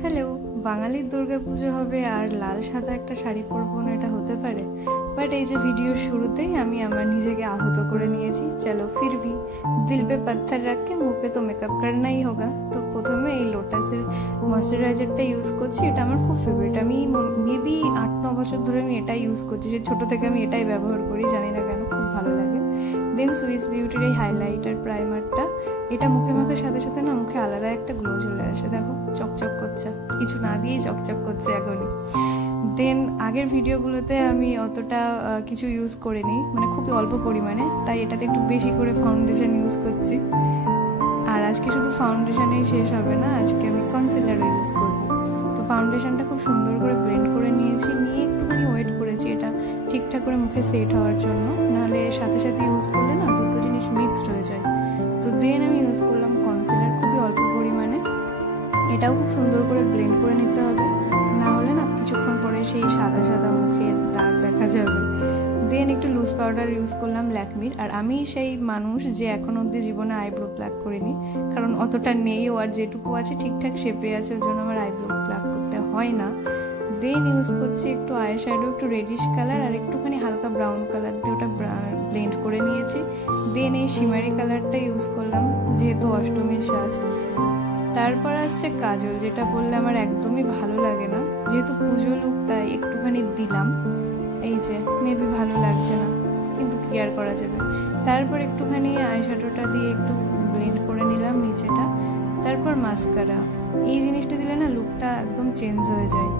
Hello, বাঙালির দুর্গাপুজো হবে আর লাল সাদা একটা শাড়ি পরবো না, এটা হতে পারে? বাট এই যে ভিডিওর শুরুতেই আমি আমার নিজেকে আহত করে নিয়েছি। চলো ফির ভি দিল পে পাথর রাখকে মুখ পে তো মেকআপ করনাই হোগা। তো প্রথমে এই লোটাসের ময়শ্চারাইজারটা ইউজ করছি। এটা আমার খুব ফেভারিট। আমি মেবি 8-9 বছর ধরে আমি এটাই ইউজ করছি। যে ছোট থেকে আমি এটাই ব্যবহার করি, জানি না কেন, খুব ভালো লাগে। দেন সুইস বিউটির এই হাইলাইটার প্রাইমারটা, এটা মুখে মাখার সাথে সাথে না মুখে আলাদা একটা গ্লো চলে আসে। দেখো চকচক করছে, কিছু না দিয়েই চকচক করছে এখনই। দেন আগের ভিডিওগুলোতে আমি অতটা কিছু ইউজ করিনি, মানে খুবই অল্প পরিমাণে, তাই এটাতে একটু বেশি করে ফাউন্ডেশন ইউজ করছি। আর আজকে শুধু ফাউন্ডেশনেই শেষ হবে না, আজকে আমি কনসিলারও ইউজ করব। তো ফাউন্ডেশনটা খুব সুন্দর করে ব্লেন্ড করে নিয়েছি, নিয়ে একটুখানি ওয়েট করেছি এটা ঠিকঠাক করে মুখে সেট হওয়ার জন্য, নাহলে সাথে সাথে ইউজ করলে না দুটো জিনিস মিক্সড হয়ে যায়। তো দেন আমি ইউজ করলাম কনসিলার খুবই অল্প পরিমাণে। এটাও খুব সুন্দর করে ব্লেন্ড করে নিতে হবে, না হলে না কিছুক্ষণ পরে সেই সাদা সাদা মুখে দাগ দেখা যাবে। দেন একটু লুজ পাউডার ইউজ করলাম ল্যাকমির। আর আমি সেই মানুষ যে এখন অবধি জীবনে আইব্রো প্লাক করিনি, কারণ অতটা নেইও, আর যেটুকু আছে ঠিকঠাক শেপে আছে, ওই জন্য আমার আইব্রো প্লাক করতে হয় না। দেন ইউজ করছি একটু আই শ্যাডো, একটু রেডিশ কালার আর একটুখানি হালকা ব্রাউন কালার দিয়ে ওটা ব্লেন্ড করে নিয়েছি। দেন এই শিমারি কালারটা ইউজ করলাম, যেহেতু অষ্টমীর সাজ। তারপর আসছে কাজল, যেটা বললে আমার একদমই ভালো লাগে না, যেহেতু পুজো লুক তাই একটুখানি দিলাম। এই যে মেবি ভালো লাগছে না, কিন্তু কি আর করা যাবে। তারপর একটুখানি আইশ্যাডোটা দিয়ে একটু ব্লেন্ড করে নিলাম নিচেটা। তারপর মাস্কারা, এই জিনিসটা দিলে না লুকটা একদম চেঞ্জ হয়ে যায়,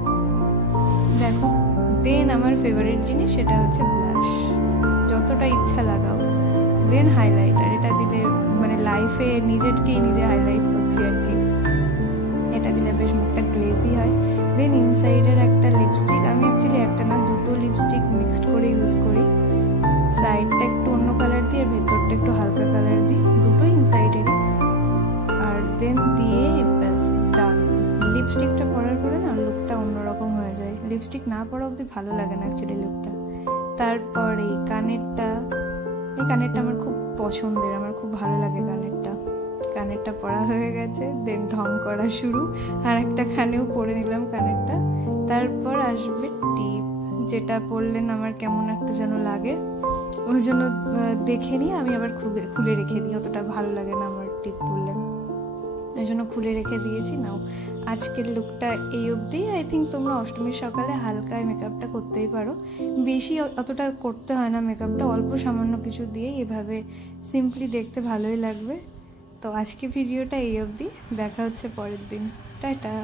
দেখো। দেন আমার ফেভারিট জিনিস সেটা হচ্ছে ব্লাশ, যতটা ইচ্ছা লাগাও। দেন হাইলাইটার, এটা দিলে মানে লাইফে নিজেরকেই নিজে হাইলাইট করছি আর কি, এটা দিলে বেশ মুখটা গ্লেজি হয়। দেন ইনসাইডের একটা লিপস্টিক, আমি অ্যাকচুয়ালি একটা না দুটো লিপস্টিক মিক্সড করে ইউজ করি। সাইডটা একটু অন্য কালার দিই আর ভেতরটা একটু হালকা কালার দিই, দুটোই ইনসাইডেরই। আর দেন দিয়ে ব্যাস ডান। লিপস্টিকটা পরার পরে না লুকটা অন্যরকম হয়ে যায়, লিপস্টিক না পরা অবধি ভালো লাগে না অ্যাকচুয়ালি লুকটা। তারপর এই কানেরটা আমার খুব পছন্দের, আমার খুব ভালো লাগে কানেরটা পরা হয়ে গেছে। দেন ঢং করা শুরু, আর একটা কানেও পরে নিলাম কানেরটা। তারপর আসবে টিপ, যেটা পরলেন আমার কেমন একটা যেন লাগে, ওই জন্য দেখে নিয়ে আমি আবার খুলে রেখে দিই, অতটা ভালো লাগে না আমার টিপ পরলে, এই জন্য খুলে রেখে দিয়েছি। নাও আজকের লুকটা এই অবধি। আই থিঙ্ক তোমরা অষ্টমীর সকালে হালকা মেকআপটা করতেই পারো, বেশি অতটা করতে হয় না মেকআপটা, অল্প সামান্য কিছু দিয়ে এভাবে সিম্পলি দেখতে ভালোই লাগবে। তো আজকে ভিডিওটা এই অবধি, দেখা হচ্ছে পরের দিন, টাটা।